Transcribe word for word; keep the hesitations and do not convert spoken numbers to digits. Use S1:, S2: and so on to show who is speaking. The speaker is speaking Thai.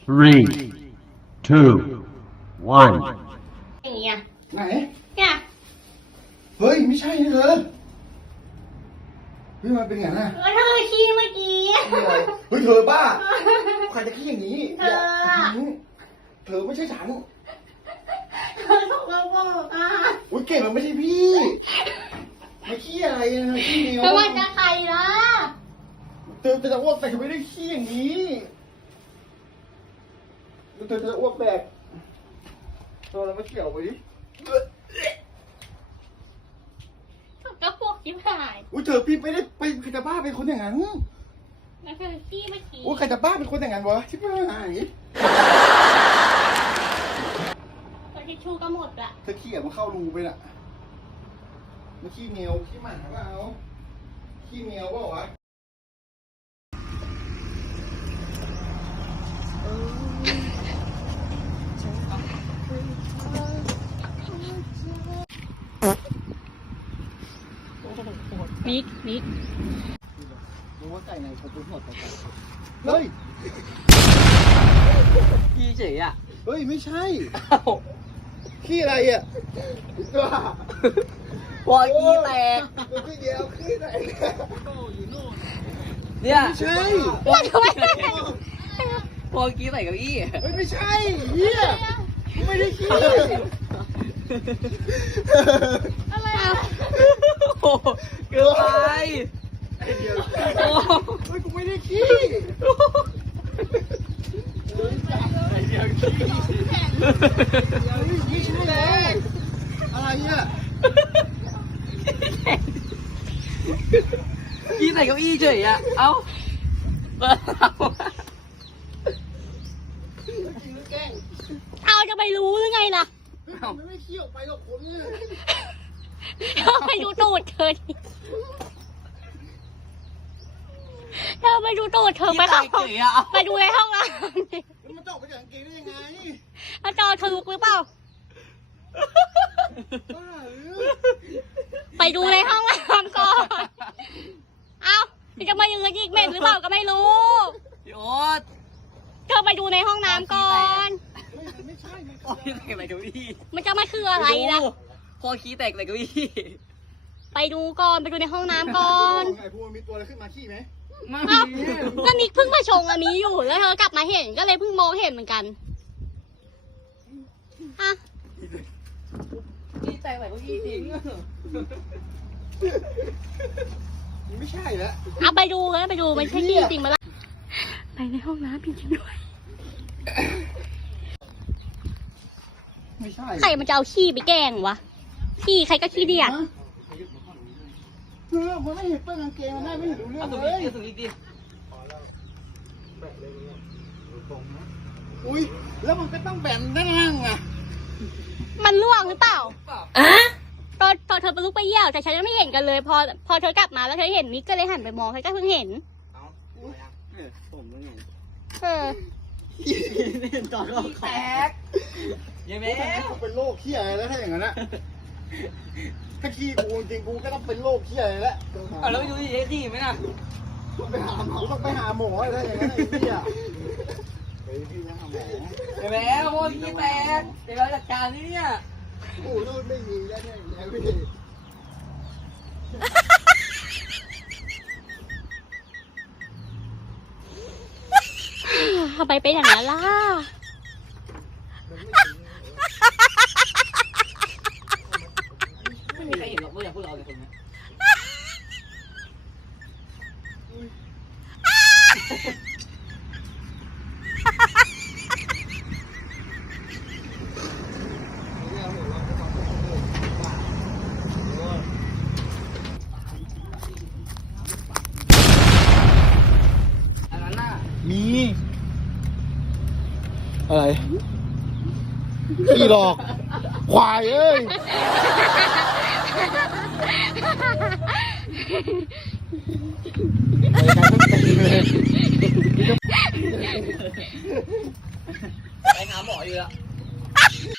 S1: three two one
S2: อย่างเงี้ย
S3: ไหน
S2: เนี่ย
S3: เฮ้ยไม่ใช่นะเธอเฮ้ยมันเป็นไงนะ
S2: แล้วเธอขี้เมื่อกี้
S3: เฮ้ยเธอบ้าใครจะขี้อย่างนี้
S2: เธออะ
S3: เธอไม่ใช่ฉัน
S2: เธอสกปรกอ่ะ
S3: อุ้ยเก่งมันไม่ใช่พี่มาขี้อะไรนะขี้เหนียว
S2: แล้วมันจะใครล่ะ
S3: เธอจะอ้วกแต่เธอไม่ได้ขี้อย่างนี้เธอจะอ้วกแบกตัวเราไม่เกี่ยวไปดิ
S2: ก็พวกที่ผ่าน
S3: อุ้ยเธอพี่ไม่ได้ไปใครจะบ้าเป็นคนอย่างนั้น
S2: แล้วเธอขี้เมื่อกี้
S3: อุ้ยใครจะบ้าเป็นคนอย่างนั้นวะที่บ้าไหน
S2: ตัวทิชชู่ก็หมดละ
S3: เธอขี้อ่ะมันเข้ารูไปน่ะมันขี้เหนียวขี้หมาเปล่าขี้เหนียวเปล่าวะ
S2: มิกมิก
S3: รู้ว่าไก่ในเขาตุ้หมดเขาเฮ้ย
S4: ขี้เฉยอ่ะ
S3: เฮ้ยไม่ใช่
S4: อ้าว
S3: ขี้อะไรอ่ะว้า
S4: พอขี้แตก
S3: ขี้เดียวขี้ไหน
S4: เนี่ย
S3: ไม่ใช่
S2: มันทำไม
S4: พอขี้ใส่เก้าอี้
S3: เฮ้ยไม่ใช่เฮียไม่ได้ขี้
S2: อะไรอ่ะ
S4: โอ้โหเกินไป
S3: เดียว
S4: โอ้
S3: เฮ้ยกูไม่ได้ขี้เฮ้ยไม่ใช่เลยอะไรอ่ะ
S4: ขี้ใส่เก้าอี้เฉยอ่ะ เอ้าเปิดเอา
S2: เอาจะไปรู้หรือไงล่ะ
S3: มันไม่ขี้ออกไปหรอกคนเนี่ย
S2: เธอไปดูตูดเธอดิเธอไปดูตูดเธอ
S4: ขี้
S2: ไป
S4: ใส่
S2: เข้า
S4: เฉยอ่ะ
S2: ไปดูในห้องน้ำดิ
S3: มันจะออกไปจากกางเกงได้ยังไง
S2: แล้วจอเธอลุกหรือเปล่า
S3: บ้าหรือ
S2: ไปดูในห้องน้ำก่อน เอาจะมายืนอีกเหม็นหรือเปล่าก็ไม่รู้
S4: พี่โอ๊ต
S2: เธอไปดูในห้องน้ำก่อน
S3: ไม่ไม่ใช่มัน
S4: พอขี้แตกใส่เก้าอี้
S2: มันจะมาคืออะไรล่ะ
S4: พอขี้แตกใส่เก้าอี้
S2: ไปดูก่อน ไปดูในห้องน้ำก่อน
S3: ไอ้พวกมันมีตัวอะไรขึ้นมาขี้ไหม
S4: ไม่
S2: เอ้าก็นิกเพิ่งมาชงอันนี้อยู่ แล้วเธอกลับมาเห็นก็เลยเพิ่งมองเห็นเหมือนกันอ่ะ
S4: ขี้แตกใส่เก้าอี้จริง
S3: มันไม่ใช่แล้ว
S2: เอาไปดูแล้วไปดูมันใช่ขี้จริงไหมล่ะ ไปในห้องน้ำจริงๆด้วย
S3: ไม่ใช่
S2: ใครมันจะเอาขี้ไปแกล้งวะ ขี้ใครก็ขี้เดียด
S3: เออมันไม่เห็นเปื้อนกางเกงมันได้ไม่เห็นรู้เรื่อ
S4: เอา
S3: ง
S4: สุด
S3: เล
S4: อี
S3: ย
S4: กดิสุดอีกดิ
S3: อุ้ยแล้วมันก็ต้องแบนด้านล่างอ่ะ
S2: มันล่วงหรือเปล่าตอนตอนเธอไปลุกไปเยี่ยวแต่ฉันยังไม่เห็นกันเลย พอพอเธอกลับมาแล้วเธอเห็นมิกก็เลยหันไปมองใครก็เพิ่งเห็น
S4: เอาเนี่ยผมแล้วไง
S2: เออ
S3: จอดรอบ
S4: แตกยังไง
S3: กูเป็นโรคขี้อะไรแล้วถ้าอย่างนั้นอะถ้าขี้กูจริงกูก็ต้องเป็นโรคขี้อะไรแล้ว
S4: เอาแล้วไปดูดิเอ็ดดี้ไหมน่ะ
S3: ต้องไปหาหมอต้องไปหาหมออะไรอย่างนั้นไอ้พี่อะไปพี่นะหาหมอ
S4: เห็นไหมพอขี้แตกเดี๋ยวเราจัดการนี่เนี่ย
S3: โอ้โน่นไม่มีแล้วเนี่ยอย่างนี้พี่
S2: ทำไมเป็นอย่างนั้นล่ะ
S4: ไม่มีใครเห็นหรอกว่าอย่างพวกเราเลยคนนี้ อันนั้นน่ะ
S3: มีอะไรขี้หลอกควายเอ้ย
S4: ไปหาหมออยู่แล้ว